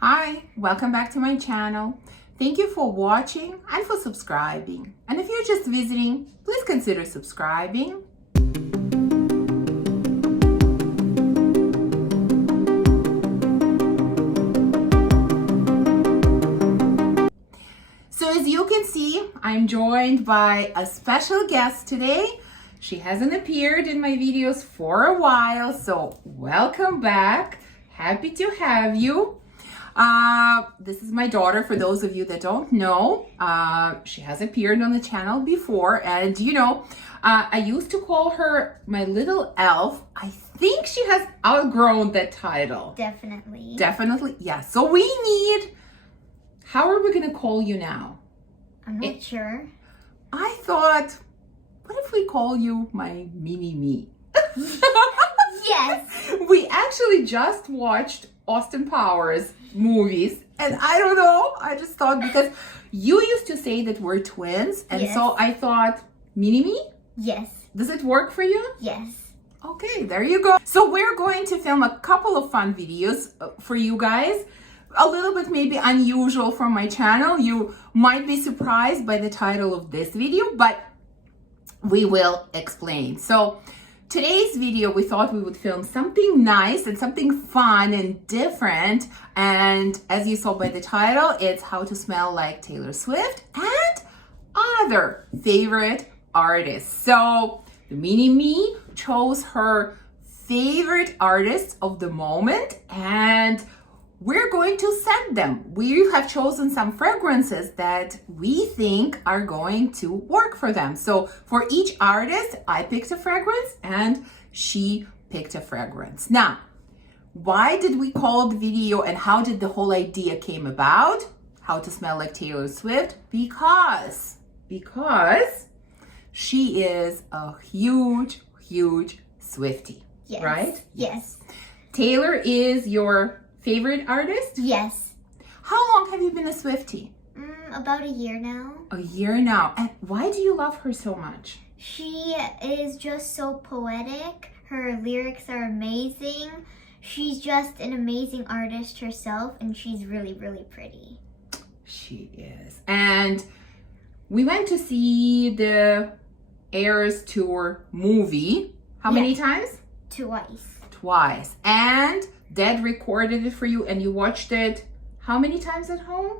Hi, welcome back to my channel. Thank you for watching and for subscribing. And if you're just visiting, please consider subscribing. So as you can see, I'm joined by a special guest today. She hasn't appeared in my videos for a while, so welcome back. Happy to have you. This is my daughter, for those of you that don't know. She has appeared on the channel before, and I used to call her my little elf. I think she has outgrown that title. Definitely, yeah. So how are we gonna call you now? I'm not sure. I thought, what if we call you my mini-me? Yes. We actually just watched Austin Powers movies, and I don't know, I just thought, because you used to say that we're twins, and yes. So I thought, mini-me? Yes. Does it work for you? Yes. Okay, there you go. So we're going to film a couple of fun videos for you guys. A little bit maybe unusual for my channel. You might be surprised by the title of this video, but we will explain. So today's video, we thought we would film something nice and something fun and different. And as you saw by the title, it's how to smell like Taylor Swift and other favorite artists. So the mini-me chose her favorite artists of the moment, and we're going to send them. We have chosen some fragrances that we think are going to work for them. So for each artist, I picked a fragrance and she picked a fragrance. Now, why did we call the video and how did the whole idea came about? How to smell like Taylor Swift? Because she is a huge Swiftie, yes. Right? Yes. Taylor is your favorite artist? Yes. How long have you been a Swiftie? About a year now. A year now. And why do you love her so much? She is just so poetic. Her lyrics are amazing. She's just an amazing artist herself, and she's really pretty. She is. And we went to see the Eras Tour movie. How many times? Twice. And Dad recorded it for you, and you watched it how many times at home?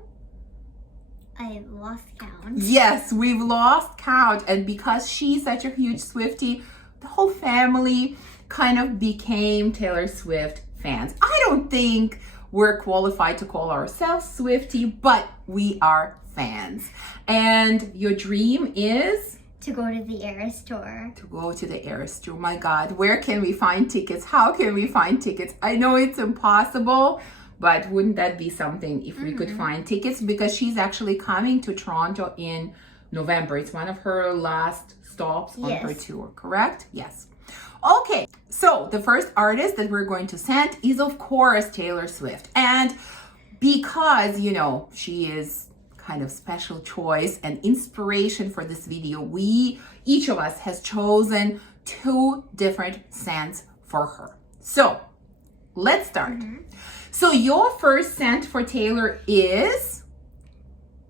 I've lost count. Yes, we've lost count. And because she's such a huge Swiftie, the whole family kind of became Taylor Swift fans. I don't think we're qualified to call ourselves Swiftie, but we are fans. And your dream is? To go to the Eras Tour. To go to the Eras Tour. My God, where can we find tickets? How can we find tickets? I know it's impossible, but wouldn't that be something if we could find tickets? Because she's actually coming to Toronto in November. It's one of her last stops on her tour, correct? Yes. Okay, so the first artist that we're going to send is, of course, Taylor Swift. And because, she is kind of special choice and inspiration for this video, each of us has chosen 2 different scents for her. So let's start. So your first scent for Taylor is,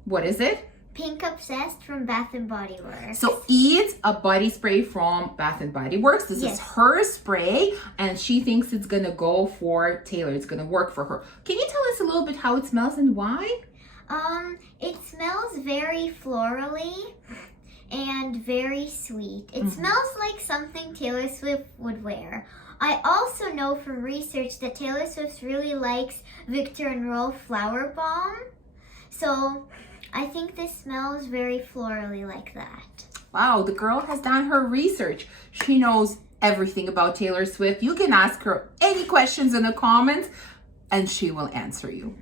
what is it? Pink Obsessed from Bath & Body Works. So it's a body spray from Bath & Body Works. This is her spray, and she thinks it's gonna go for Taylor. It's gonna work for her. Can you tell us a little bit how it smells and why? It smells very florally and very sweet. It smells like something Taylor Swift would wear. I also know from research that Taylor Swift really likes Victor & Rolf Flower Balm. So I think this smells very florally like that. Wow, the girl has done her research. She knows everything about Taylor Swift. You can ask her any questions in the comments and she will answer you.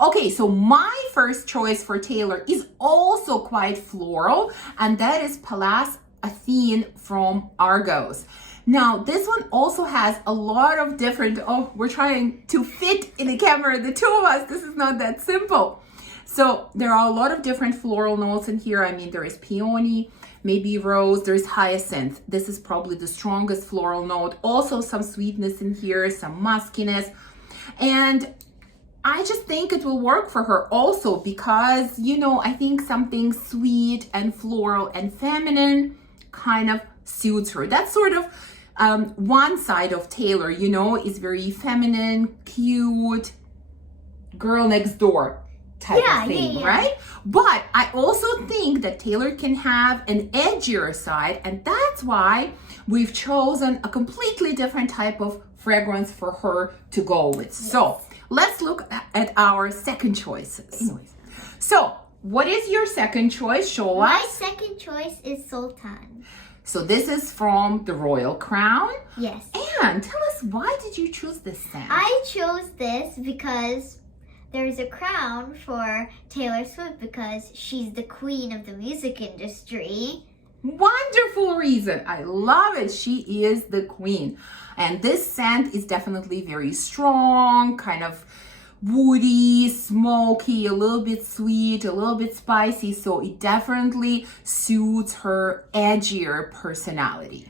Okay, so my first choice for Taylor is also quite floral, and that is Pallas Athene from Argos. Now, this one also has a lot of different, we're trying to fit in the camera, the 2 of us. This is not that simple. So there are a lot of different floral notes in here. I mean, there is peony, maybe rose, there's hyacinth. This is probably the strongest floral note. Also some sweetness in here, some muskiness. And I just think it will work for her also because, you know, I think something sweet and floral and feminine kind of suits her. That's sort of one side of Taylor, you know, is very feminine, cute, girl next door type of thing, right? But I also think that Taylor can have an edgier side, and that's why we've chosen a completely different type of fragrance for her to go with. Yes. So let's look at our second choices. Anyways, so what is your second choice? Show us. My second choice is Sultan. So this is from the Royal Crown. Yes. And tell us, why did you choose this scent? I chose this because there's a crown for Taylor Swift because she's the queen of the music industry. Wonderful reason. I love it. She is the queen. And this scent is definitely very strong, kind of woody, smoky, a little bit sweet, a little bit spicy. So it definitely suits her edgier personality.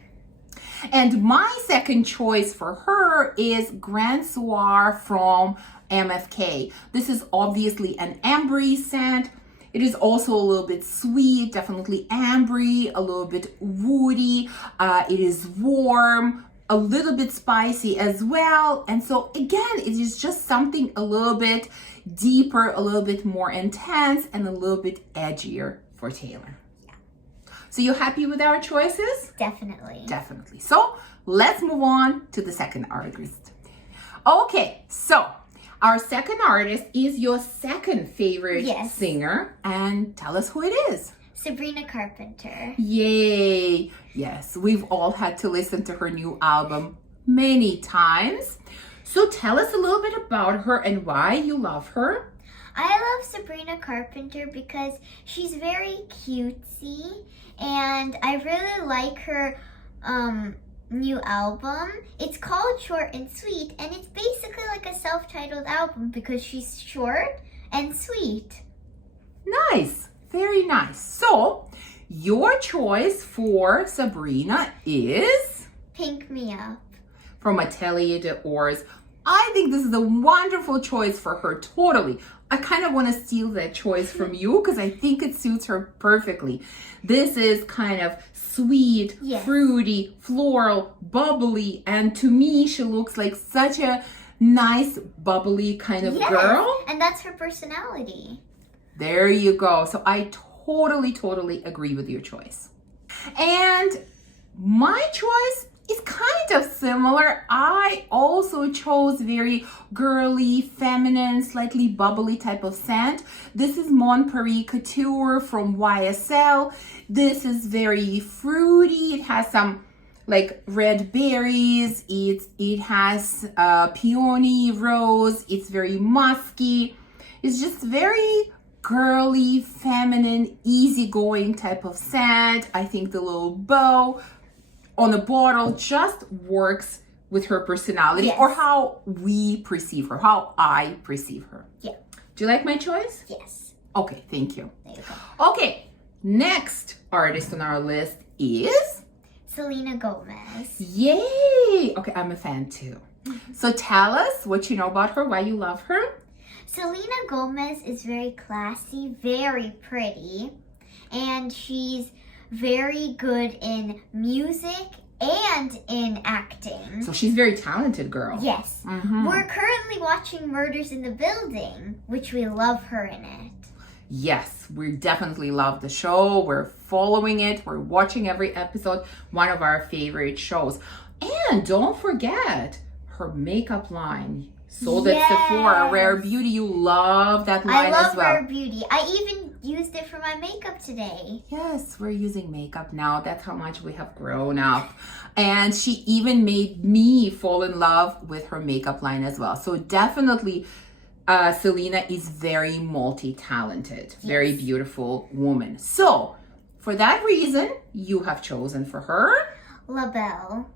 And my second choice for her is Grand Soir from MFK. This is obviously an ambery scent. It is also a little bit sweet, definitely ambery, a little bit woody. It is warm, a little bit spicy as well. And so again, it is just something a little bit deeper, a little bit more intense, and a little bit edgier for Taylor. Yeah. So you happy with our choices? Definitely. Definitely. So let's move on to the second artist. Okay, so our second artist is your second favorite singer, and tell us who it is. Sabrina Carpenter. Yay! Yes, we've all had to listen to her new album many times. So tell us a little bit about her and why you love her. I love Sabrina Carpenter because she's very cutesy, and I really like her new album. It's called Short and Sweet, and it's basically like a self-titled album because she's short and sweet. Nice, very nice. So your choice for Sabrina is Pink Me Up from Atelier d'Ors. I think this is a wonderful choice for her, totally. I kind of want to steal that choice from you because I think it suits her perfectly. This is kind of sweet, fruity, floral, bubbly, and to me, she looks like such a nice, bubbly kind of girl. And that's her personality. There you go. So I totally agree with your choice. And my choice is kind of similar. I also chose very girly, feminine, slightly bubbly type of scent. This is Mon Paris Couture from YSL. This is very fruity. It has some like red berries. It has peony rose. It's very musky. It's just very girly, feminine, easygoing type of scent. I think the little bow on the bottle just works with her personality or how we perceive her, how I perceive her. Yeah. Do you like my choice? Yes. Okay, thank you. There you go. Okay, next artist on our list is Selena Gomez. Yay! Okay, I'm a fan too. So tell us what you know about her, why you love her. Selena Gomez is very classy, very pretty, and she's very good in music and in acting. So she's very talented girl. Yes. We're currently watching Murders in the Building, which we love her in it. Yes, we definitely love the show. We're following it. We're watching every episode. One of our favorite shows. And don't forget her makeup line. Sold at Sephora, Rare Beauty. You love that line as well. I love Rare Beauty. I even used it for my makeup today. Yes, we're using makeup now. That's how much we have grown up. And she even made me fall in love with her makeup line as well. So definitely, Selena is very multi-talented, very beautiful woman. So for that reason, you have chosen for her La Belle.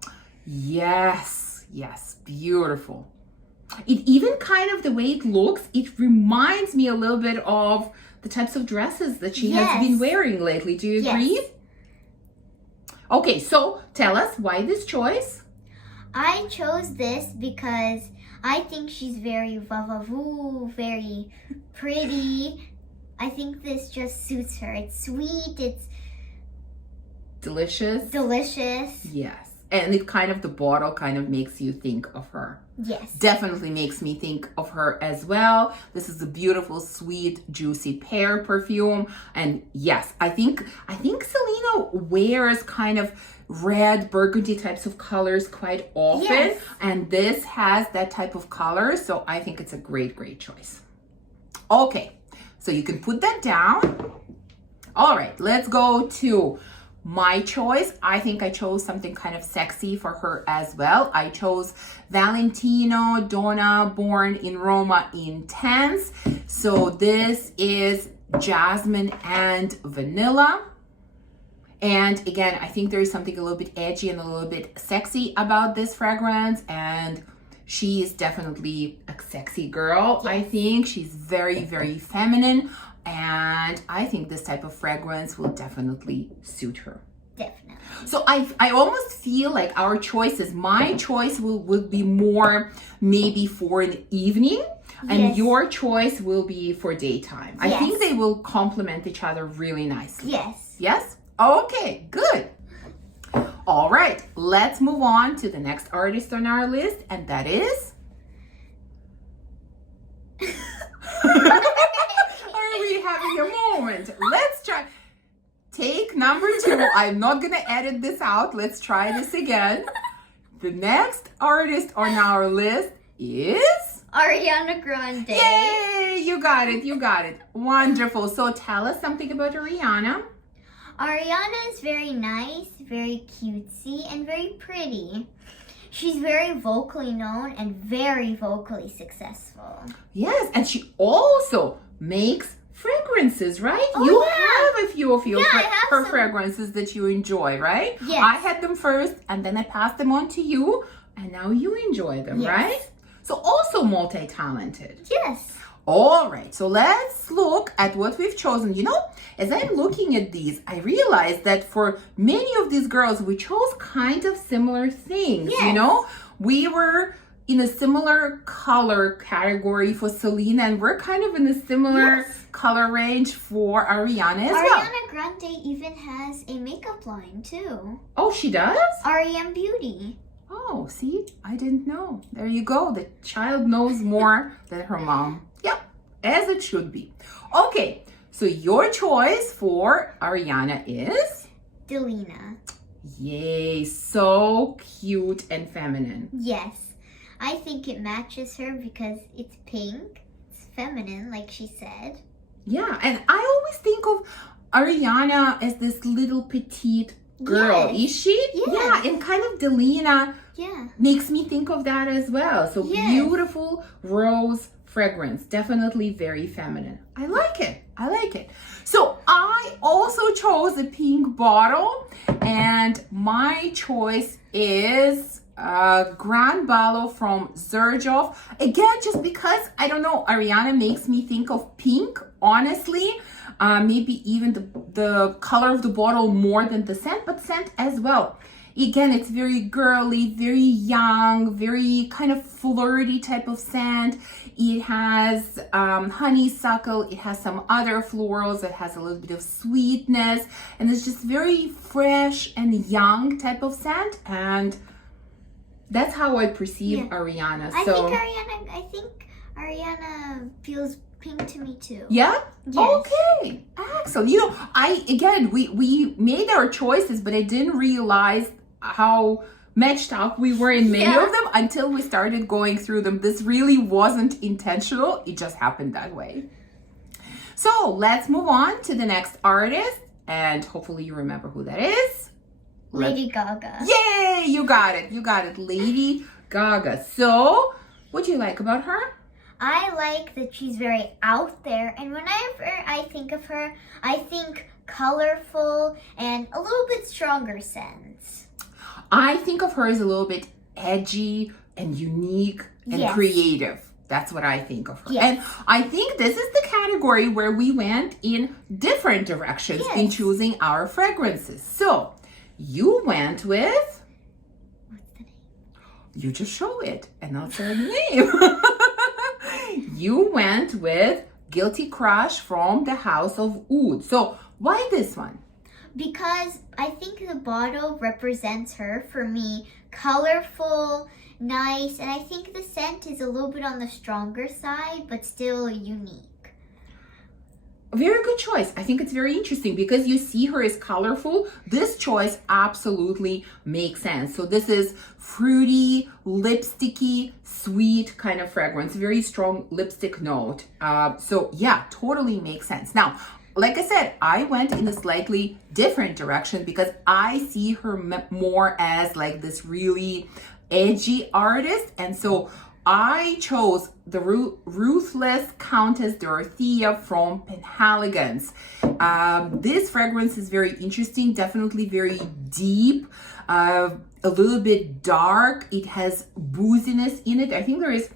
Yes, beautiful. It even kind of the way it looks, it reminds me a little bit of the types of dresses that she has been wearing lately. Do you agree? Yes. Okay, so tell us why this choice? I chose this because I think she's very va-va-voo, very pretty. I think this just suits her. It's sweet, it's delicious. Yes. And it kind of, the bottle kind of makes you think of her. Yes. Definitely makes me think of her as well. This is a beautiful, sweet, juicy pear perfume. And yes, I think Selena wears kind of red, burgundy types of colors quite often. Yes. And this has that type of color. So I think it's a great, great choice. Okay, so you can put that down. All right, let's go to my choice. I think I chose something kind of sexy for her as well. I chose Valentino Donna Born in Roma Intense. So this is jasmine and vanilla. And again, I think there is something a little bit edgy and a little bit sexy about this fragrance. And she is definitely a sexy girl. I think she's very, very feminine. And I think this type of fragrance will definitely suit her. Definitely. So I almost feel like our choices, my choice would be more maybe for an evening, and Yes. your choice will be for daytime. I Yes. think they will complement each other really nicely. Yes. Yes? Okay, good. All right, let's move on to the next artist on our list, and that is... Are we having a moment? Let's try. Take number 2. I'm not gonna edit this out. Let's try this again. The next artist on our list is... Ariana Grande. Yay! You got it. You got it. Wonderful. So tell us something about Ariana. Ariana is very nice, very cutesy, and very pretty. She's very vocally known and very vocally successful. Yes, and she also makes fragrances, right? Oh, You yeah. have a few of your Yeah, I have her some. fragrances that you enjoy, right? Yes. I had them first, and then I passed them on to you, and now you enjoy them, Yes. right? So also multi-talented. Yes. All right, so let's look at what we've chosen. You know, as I'm looking at these, I realized that for many of these girls, we chose kind of similar things, you Yes. know? We were in a similar color category for Selena, and we're kind of in a similar Yes. color range for Ariana as well. Ariana Grande even has a makeup line too. Oh, she does? R.E.M. Beauty. Oh, see, I didn't know. There you go. The child knows more than her mom. Yep, as it should be. Okay, so your choice for Ariana is? Delina. Yay, so cute and feminine. Yes. I think it matches her because it's pink. It's feminine, like she said. Yeah, and I always think of Ariana as this little petite girl. Yes. Is she? Yes. Yeah, and kind of Delina Yeah. makes me think of that as well. So Yes. beautiful rose fragrance, definitely very feminine. I like it. I like it. So I also chose a pink bottle, and my choice is Grand Ballo from Xerjoff. Again, just because, I don't know, Ariana makes me think of pink, honestly. Maybe even the color of the bottle more than the scent, but scent as well. Again, it's very girly, very young, very kind of flirty type of scent. It has honeysuckle, it has some other florals, it has a little bit of sweetness, and it's just very fresh and young type of scent. And that's how I perceive Ariana. I think Ariana feels pink to me too. Yeah? Yes. Okay. Excellent. You know, we made our choices, but I didn't realize how matched up we were in many of them until we started going through them. This really wasn't intentional. It just happened that way. So let's move on to the next artist, and hopefully you remember who that is. Lady Gaga. Yay! You got it. You got it. Lady Gaga. So, what do you like about her? I like that she's very out there, and whenever I think of her, I think colorful and a little bit stronger scents. I think of her as a little bit edgy and unique and creative. That's what I think of her. Yes. And I think this is the category where we went in different directions in choosing our fragrances. So, you went with... What's the name? You just show it and I'll say the name. You went with Guilty Crush from the House of Oud. So why this one? Because I think the bottle represents her for me. Colorful, nice, and I think the scent is a little bit on the stronger side, but still unique. Very good choice. I think it's very interesting because you see her as colorful. This choice absolutely makes sense. So this is fruity, lipsticky, sweet kind of fragrance. Very strong lipstick note. So yeah, totally makes sense. Now, like I said, I went in a slightly different direction because I see her more as like this really edgy artist. And so I chose the Ruthless Countess Dorothea from Penhaligon's. This fragrance is very interesting, definitely very deep, a little bit dark. It has booziness in it. I think there is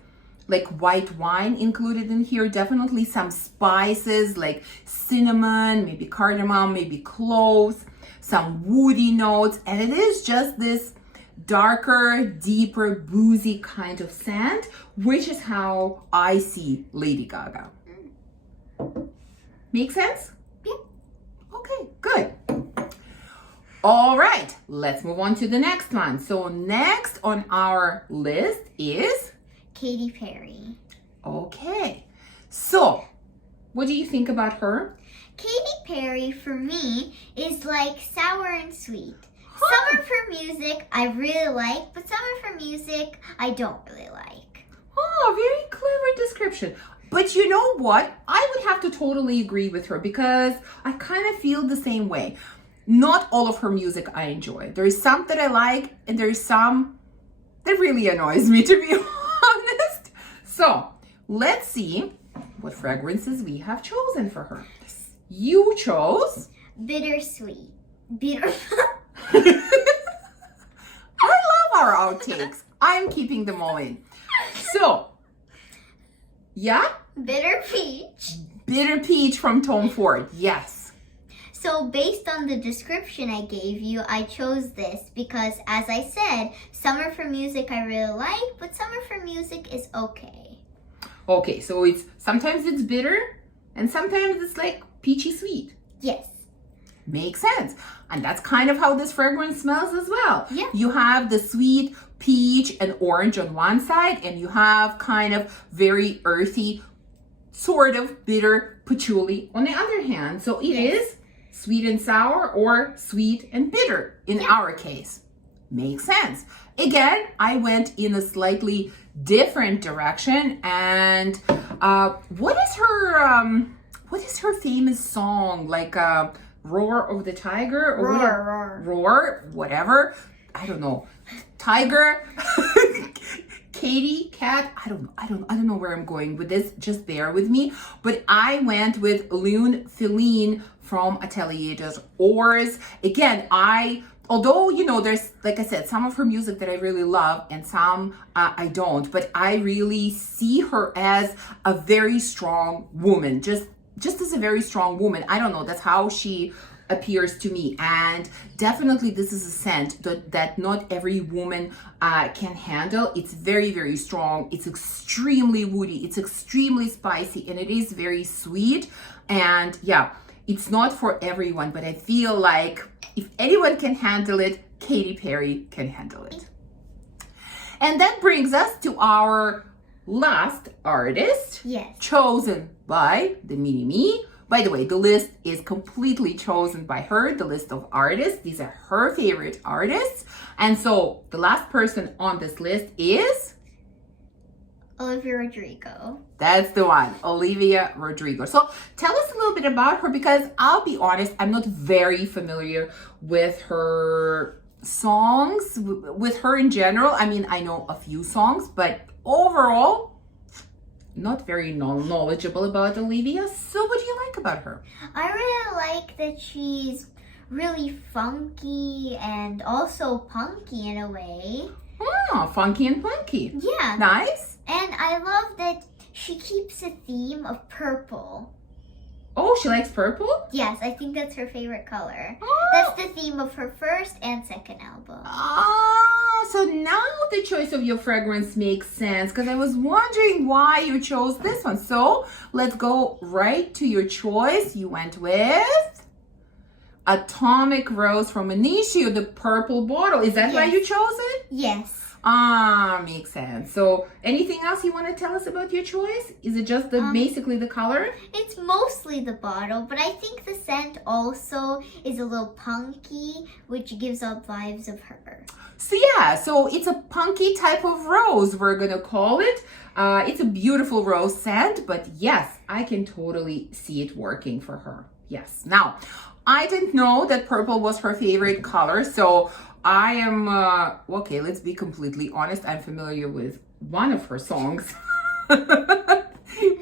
like white wine included in here. Definitely some spices like cinnamon, maybe cardamom, maybe cloves, some woody notes. And it is just this darker, deeper, boozy kind of scent, which is how I see Lady Gaga. Make sense? Yeah. Okay, good. All right, let's move on to the next one. So next on our list is Katy Perry. Okay. So, what do you think about her? Katy Perry for me is like sour and sweet. Huh. Some of her music I really like, but some of her music I don't really like. Oh, very clever description. But you know what? I would have to totally agree with her because I kind of feel the same way. Not all of her music I enjoy. There is some that I like, and there is some that really annoys me, to be honest. So, let's see what fragrances we have chosen for her. You chose Bittersweet. Bitter. I love our outtakes. I'm keeping them all in. So, yeah? Bitter peach. Bitter Peach from Tom Ford. Yes. So based on the description I gave you, I chose this because, as I said, some of her music I really like, but some of her music is okay. Okay, so sometimes it's bitter and sometimes it's like peachy sweet. Yes. Makes sense. And that's kind of how this fragrance smells as well. Yeah. You have the sweet peach and orange on one side, and you have kind of very earthy, sort of bitter patchouli on the other hand. So it is sweet and sour or sweet and bitter in our case. Makes sense. Again, I went in a slightly different direction. And what is her famous song? Like Roar of the Tiger or Roar, whatever. I don't know. Tiger, Katy, cat. I don't know where I'm going with this. Just bear with me. But I went with Lune Feline from Atelier des Ors. Again, although, you know, there's, like I said, some of her music that I really love and some I don't, but I really see her as a very strong woman, just as a very strong woman. I don't know, that's how she appears to me. And definitely this is a scent that not every woman can handle. It's very, very strong. It's extremely woody. It's extremely spicy, and it is very sweet. And yeah, it's not for everyone, but I feel like if anyone can handle it, Katy Perry can handle it. And that brings us to our last artist, chosen by the Mini Me. By the way, the list is completely chosen by her, the list of artists. These are her favorite artists. And so the last person on this list is Olivia Rodrigo. That's the one, Olivia Rodrigo. So tell us a little bit about her, because I'll be honest, I'm not very familiar with her songs, with her in general. I mean, I know a few songs, but overall, not very knowledgeable about Olivia. So what do you like about her? I really like that she's really funky and also punky in a way. Oh, funky and punky. Yeah. Nice. And I love that she keeps a theme of purple. Oh, she likes purple? Yes, I think that's her favorite color. Oh. That's the theme of her first and second album. Ah, so now the choice of your fragrance makes sense because I was wondering why you chose this one. So let's go right to your choice. You went with Atomic Rose from Initio, the purple bottle. Is that why you chose it? Yes. Ah, makes sense. So anything else you want to tell us about your choice? Is it just basically the color? It's mostly the bottle, but I think the scent also is a little punky, which gives up vibes of her. So yeah, so it's a punky type of rose, we're gonna call it. It's a beautiful rose scent, but yes, I can totally see it working for her. Yes. Now, I didn't know that purple was her favorite color, so I am, okay, let's be completely honest. I'm familiar with one of her songs.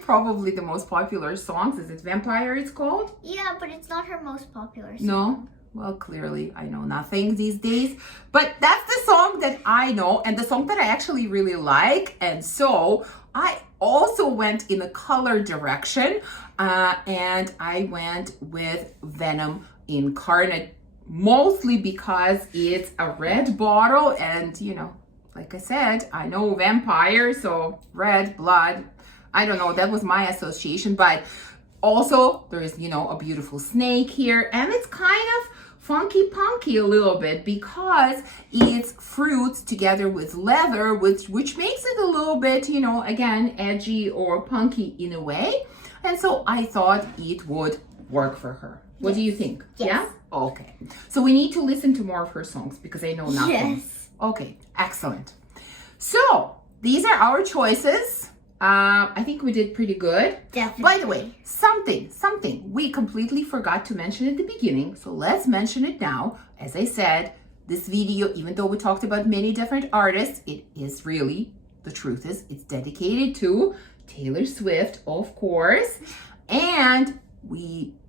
Probably the most popular songs. Is it Vampire it's called? Yeah, but it's not her most popular song. No? Well, clearly I know nothing these days. But that's the song that I know and the song that I actually really like. And so I also went in the color direction and I went with Venom Incarnate. Mostly because it's a red bottle and, you know, like I said, I know vampire, so red, blood. I don't know, that was my association. But also there's, you know, a beautiful snake here and it's kind of funky punky a little bit because it's fruits together with leather, which makes it a little bit, you know, again, edgy or punky in a way. And so I thought it would work for her. What do you think? Yes. Yeah? Okay. So we need to listen to more of her songs because I know nothing. Yes. Okay, excellent. So these are our choices. I think we did pretty good. Definitely. By the way, something we completely forgot to mention at the beginning. So let's mention it now. As I said, this video, even though we talked about many different artists, it is really, the truth is, it's dedicated to Taylor Swift, of course. And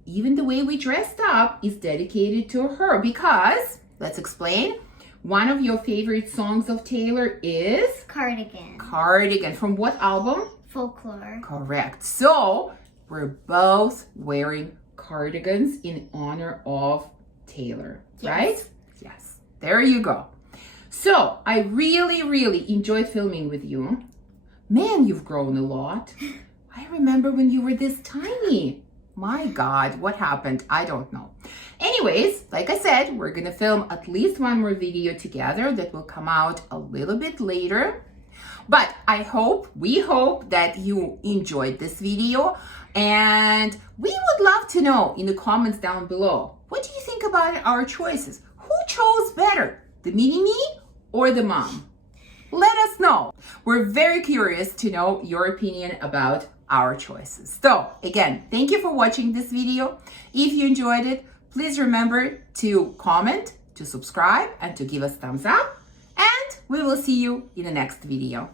even the way we dressed up is dedicated to her because, let's explain, one of your favorite songs of Taylor is? Cardigan. Cardigan. From what album? Folklore. Correct. So, we're both wearing cardigans in honor of Taylor, right? Yes. There you go. So, I really enjoyed filming with you. Man, you've grown a lot. I remember when you were this tiny. My God, what happened? I don't know. Anyways, like I said, we're gonna film at least one more video together that will come out a little bit later. But we hope that you enjoyed this video. And we would love to know in the comments down below, what do you think about our choices? Who chose better, the mini-me or the mom? Let us know. We're very curious to know your opinion about our choices. So again, thank you for watching this video. If you enjoyed it, please remember to comment, to subscribe, and to give us thumbs up. And we will see you in the next video.